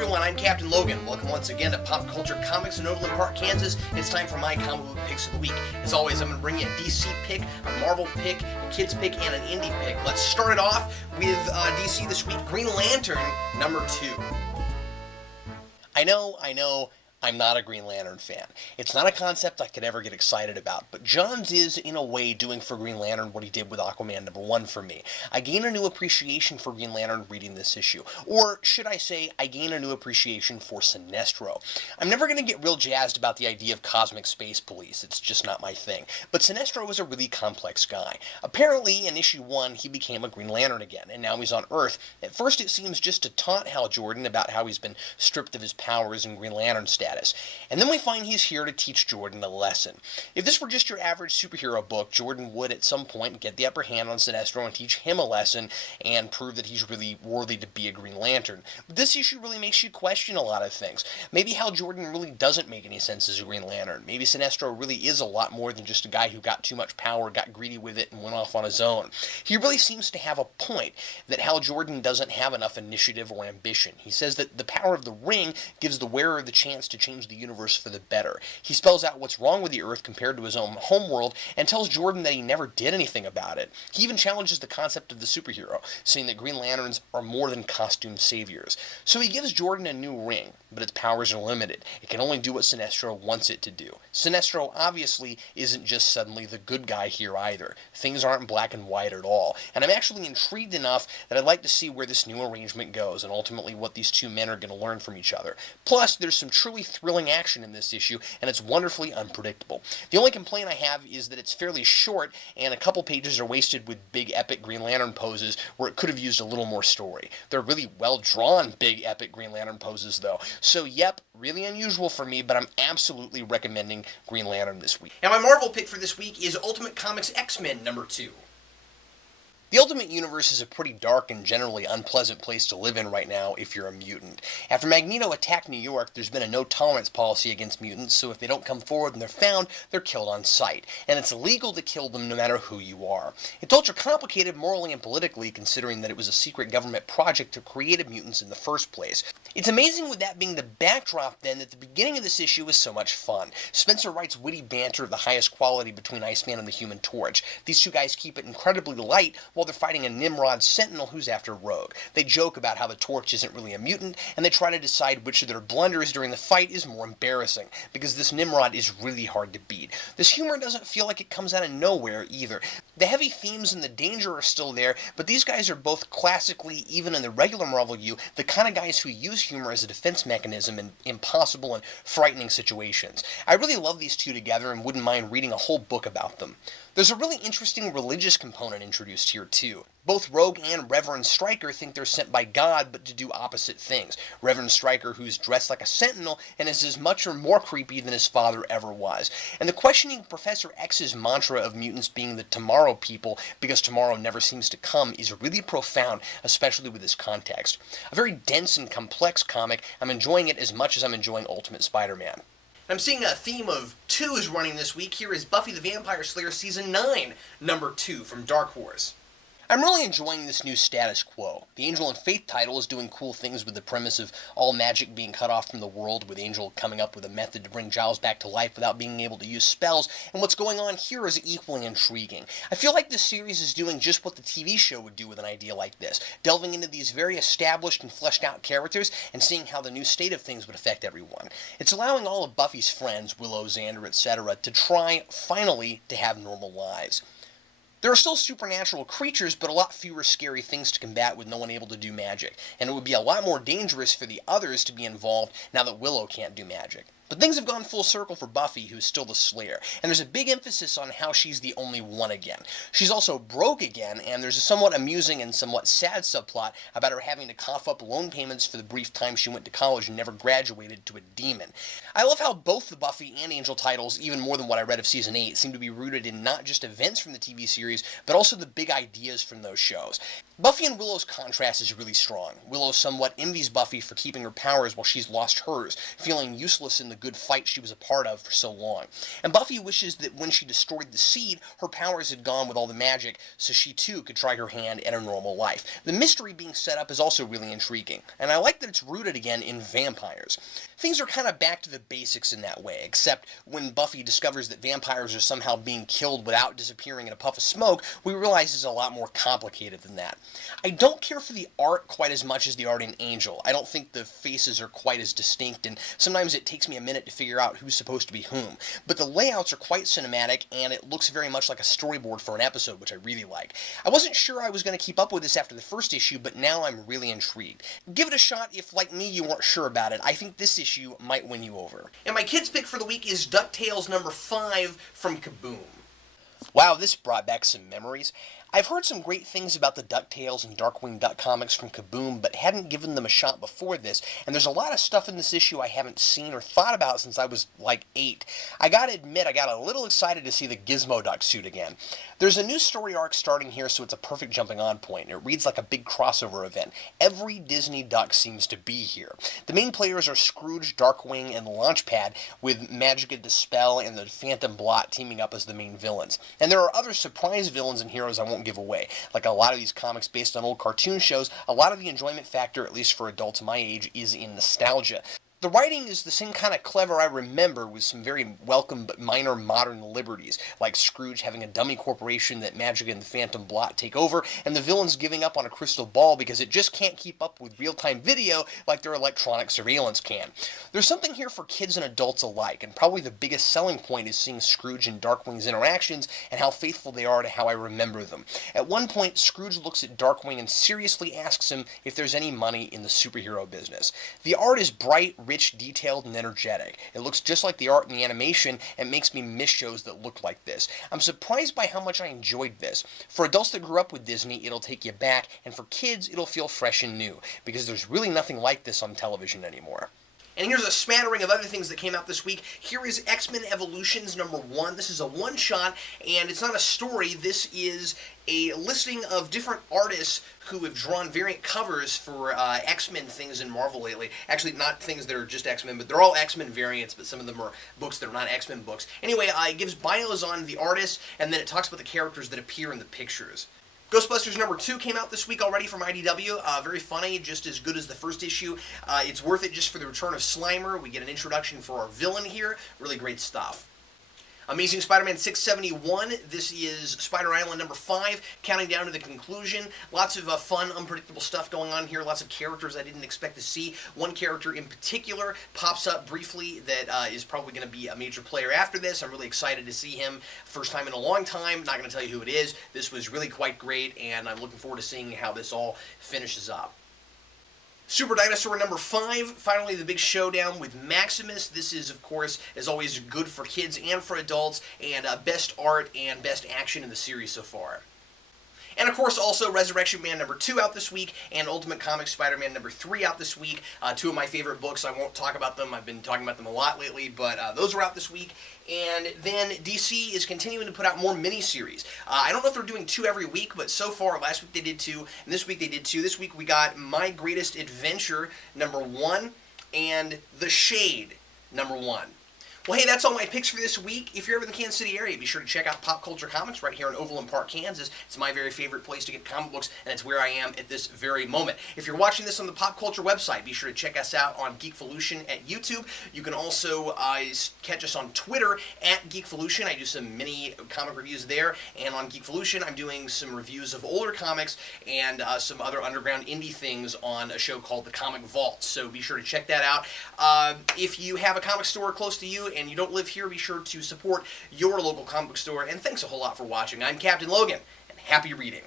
everyone, I'm Captain Logan. Welcome once again to Pop Culture Comics in Overland Park, Kansas. It's time for my comic book picks of the week. As always, I'm going to bring you a DC pick, a Marvel pick, a kids pick, and an Indy pick. Let's start it off with DC this week, Green Lantern number 2. I know, I'm not a Green Lantern fan. It's not a concept I could ever get excited about, but Johns is, in a way, doing for Green Lantern what he did with Aquaman number 1 for me. I gain a new appreciation for Green Lantern reading this issue. Or, should I say, I gain a new appreciation for Sinestro. I'm never going to get real jazzed about the idea of cosmic space police. It's just not my thing. But Sinestro was a really complex guy. Apparently, in issue 1, he became a Green Lantern again, and now he's on Earth. At first, it seems just to taunt Hal Jordan about how he's been stripped of his powers and Green Lantern status. And then we find he's here to teach Jordan a lesson. If this were just your average superhero book, Jordan would at some point get the upper hand on Sinestro and teach him a lesson and prove that he's really worthy to be a Green Lantern. But this issue really makes you question a lot of things. Maybe Hal Jordan really doesn't make any sense as a Green Lantern. Maybe Sinestro really is a lot more than just a guy who got too much power, got greedy with it, and went off on his own. He really seems to have a point that Hal Jordan doesn't have enough initiative or ambition. He says that the power of the ring gives the wearer the chance to change the universe for the better. He spells out what's wrong with the Earth compared to his own homeworld and tells Jordan that he never did anything about it. He even challenges the concept of the superhero, saying that Green Lanterns are more than costume saviors. So he gives Jordan a new ring, but its powers are limited. It can only do what Sinestro wants it to do. Sinestro obviously isn't just suddenly the good guy here either. Things aren't black and white at all. And I'm actually intrigued enough that I'd like to see where this new arrangement goes and ultimately what these two men are going to learn from each other. Plus, there's some truly thrilling action in this issue, and it's wonderfully unpredictable. The only complaint I have is that it's fairly short, and a couple pages are wasted with big epic Green Lantern poses where it could have used a little more story. They're really well-drawn big epic Green Lantern poses, though. So, yep, really unusual for me, but I'm absolutely recommending Green Lantern this week. And my Marvel pick for this week is Ultimate Comics X-Men number 2. The Ultimate Universe is a pretty dark and generally unpleasant place to live in right now if you're a mutant. After Magneto attacked New York, there's been a no-tolerance policy against mutants, so if they don't come forward and they're found, they're killed on sight. And it's illegal to kill them no matter who you are. It's ultra complicated morally and politically, considering that it was a secret government project to create mutants in the first place. It's amazing, with that being the backdrop, then, that the beginning of this issue is so much fun. Spencer writes witty banter of the highest quality between Iceman and the Human Torch. These two guys keep it incredibly light while they're fighting a Nimrod Sentinel who's after Rogue. They joke about how the Torch isn't really a mutant, and they try to decide which of their blunders during the fight is more embarrassing, because this Nimrod is really hard to beat. This humor doesn't feel like it comes out of nowhere, either. The heavy themes and the danger are still there, but these guys are both classically, even in the regular Marvel U, the kind of guys who use humor as a defense mechanism in impossible and frightening situations. I really love these two together and wouldn't mind reading a whole book about them. There's a really interesting religious component introduced here, too. Both Rogue and Reverend Stryker think they're sent by God, but to do opposite things. Reverend Stryker, who's dressed like a sentinel and is as much or more creepy than his father ever was. And the questioning Professor X's mantra of mutants being the tomorrow people, because tomorrow never seems to come, is really profound, especially with this context. A very dense and complex comic. I'm enjoying it as much as I'm enjoying Ultimate Spider-Man. I'm seeing a theme of 2s running this week. Here is Buffy the Vampire Slayer Season 9, number 2 from Dark Horse. I'm really enjoying this new status quo. The Angel and Faith title is doing cool things with the premise of all magic being cut off from the world, with Angel coming up with a method to bring Giles back to life without being able to use spells, and what's going on here is equally intriguing. I feel like this series is doing just what the TV show would do with an idea like this, delving into these very established and fleshed out characters and seeing how the new state of things would affect everyone. It's allowing all of Buffy's friends, Willow, Xander, etc., to try, finally, to have normal lives. There are still supernatural creatures, but a lot fewer scary things to combat with no one able to do magic, and it would be a lot more dangerous for the others to be involved now that Willow can't do magic. But things have gone full circle for Buffy, who's still the Slayer, and there's a big emphasis on how she's the only one again. She's also broke again, and there's a somewhat amusing and somewhat sad subplot about her having to cough up loan payments for the brief time she went to college and never graduated to a demon. I love how both the Buffy and Angel titles, even more than what I read of Season 8, seem to be rooted in not just events from the TV series, but also the big ideas from those shows. Buffy and Willow's contrast is really strong. Willow somewhat envies Buffy for keeping her powers while she's lost hers, feeling useless in the good fight she was a part of for so long. And Buffy wishes that when she destroyed the seed, her powers had gone with all the magic, so she too could try her hand at a normal life. The mystery being set up is also really intriguing, and I like that it's rooted again in vampires. Things are kind of back to the basics in that way, except when Buffy discovers that vampires are somehow being killed without disappearing in a puff of smoke, we realize it's a lot more complicated than that. I don't care for the art quite as much as the art in Angel. I don't think the faces are quite as distinct, and sometimes it takes me a minute to figure out who's supposed to be whom. But the layouts are quite cinematic, and it looks very much like a storyboard for an episode, which I really like. I wasn't sure I was going to keep up with this after the first issue, but now I'm really intrigued. Give it a shot if, like me, you weren't sure about it. I think this issue might win you over. And my kids' pick for the week is DuckTales number 5 from Kaboom. Wow, this brought back some memories. I've heard some great things about the DuckTales and Darkwing Duck comics from Kaboom, but hadn't given them a shot before this, and there's a lot of stuff in this issue I haven't seen or thought about since I was like 8. I gotta admit, I got a little excited to see the Gizmo Duck suit again. There's a new story arc starting here, so it's a perfect jumping on point. It reads like a big crossover event. Every Disney duck seems to be here. The main players are Scrooge, Darkwing, and the Launchpad, with Magica Dispel and the Phantom Blot teaming up as the main villains. And there are other surprise villains and heroes I won't give away. Like a lot of these comics based on old cartoon shows, a lot of the enjoyment factor, at least for adults my age, is in nostalgia. The writing is the same kind of clever I remember, with some very welcome but minor modern liberties, like Scrooge having a dummy corporation that Magic and the Phantom Blot take over, and the villains giving up on a crystal ball because it just can't keep up with real-time video like their electronic surveillance can. There's something here for kids and adults alike, and probably the biggest selling point is seeing Scrooge and Darkwing's interactions and how faithful they are to how I remember them. At one point, Scrooge looks at Darkwing and seriously asks him if there's any money in the superhero business. The art is bright, rich, detailed, and energetic. It looks just like the art in the animation and makes me miss shows that look like this. I'm surprised by how much I enjoyed this. For adults that grew up with Disney, it'll take you back, and for kids, it'll feel fresh and new, because there's really nothing like this on television anymore. And here's a smattering of other things that came out this week. Here is X-Men Evolutions number 1. This is a one-shot, and it's not a story. This is a listing of different artists who have drawn variant covers for X-Men things in Marvel lately. Actually, not things that are just X-Men, but they're all X-Men variants, but some of them are books that are not X-Men books. Anyway, it gives bios on the artists, and then it talks about the characters that appear in the pictures. Ghostbusters number 2 came out this week already from IDW. Very funny, just as good as the first issue. It's worth it just for the return of Slimer. We get an introduction for our villain here. Really great stuff. Amazing Spider-Man 671. This is Spider Island number 5, counting down to the conclusion. Lots of fun, unpredictable stuff going on here. Lots of characters I didn't expect to see. One character in particular pops up briefly that is probably going to be a major player after this. I'm really excited to see him. First time in a long time. Not going to tell you who it is. This was really quite great, and I'm looking forward to seeing how this all finishes up. Super Dinosaur number 5, finally the big showdown with Maximus. This is, of course, as always, good for kids and for adults, and best art and best action in the series so far. And of course, also Resurrection Man number 2 out this week, and Ultimate Comics Spider-Man number 3 out this week. 2 of my favorite books. I won't talk about them. I've been talking about them a lot lately, but those are out this week. And then DC is continuing to put out more miniseries. I don't know if they're doing 2 every week, but so far, last week they did 2, and this week they did 2. This week we got My Greatest Adventure number 1, and The Shade number 1. Well, hey, that's all my picks for this week. If you're ever in the Kansas City area, be sure to check out Pop Culture Comics right here in Overland Park, Kansas. It's my very favorite place to get comic books, and it's where I am at this very moment. If you're watching this on the Pop Culture website, be sure to check us out on Geekvolution at YouTube. You can also catch us on Twitter at Geekvolution. I do some mini comic reviews there, and on Geekvolution, I'm doing some reviews of older comics and some other underground indie things on a show called The Comic Vault, so be sure to check that out. If you have a comic store close to you and you don't live here, be sure to support your local comic book store, and thanks a whole lot for watching. I'm Captain Logan, and happy reading.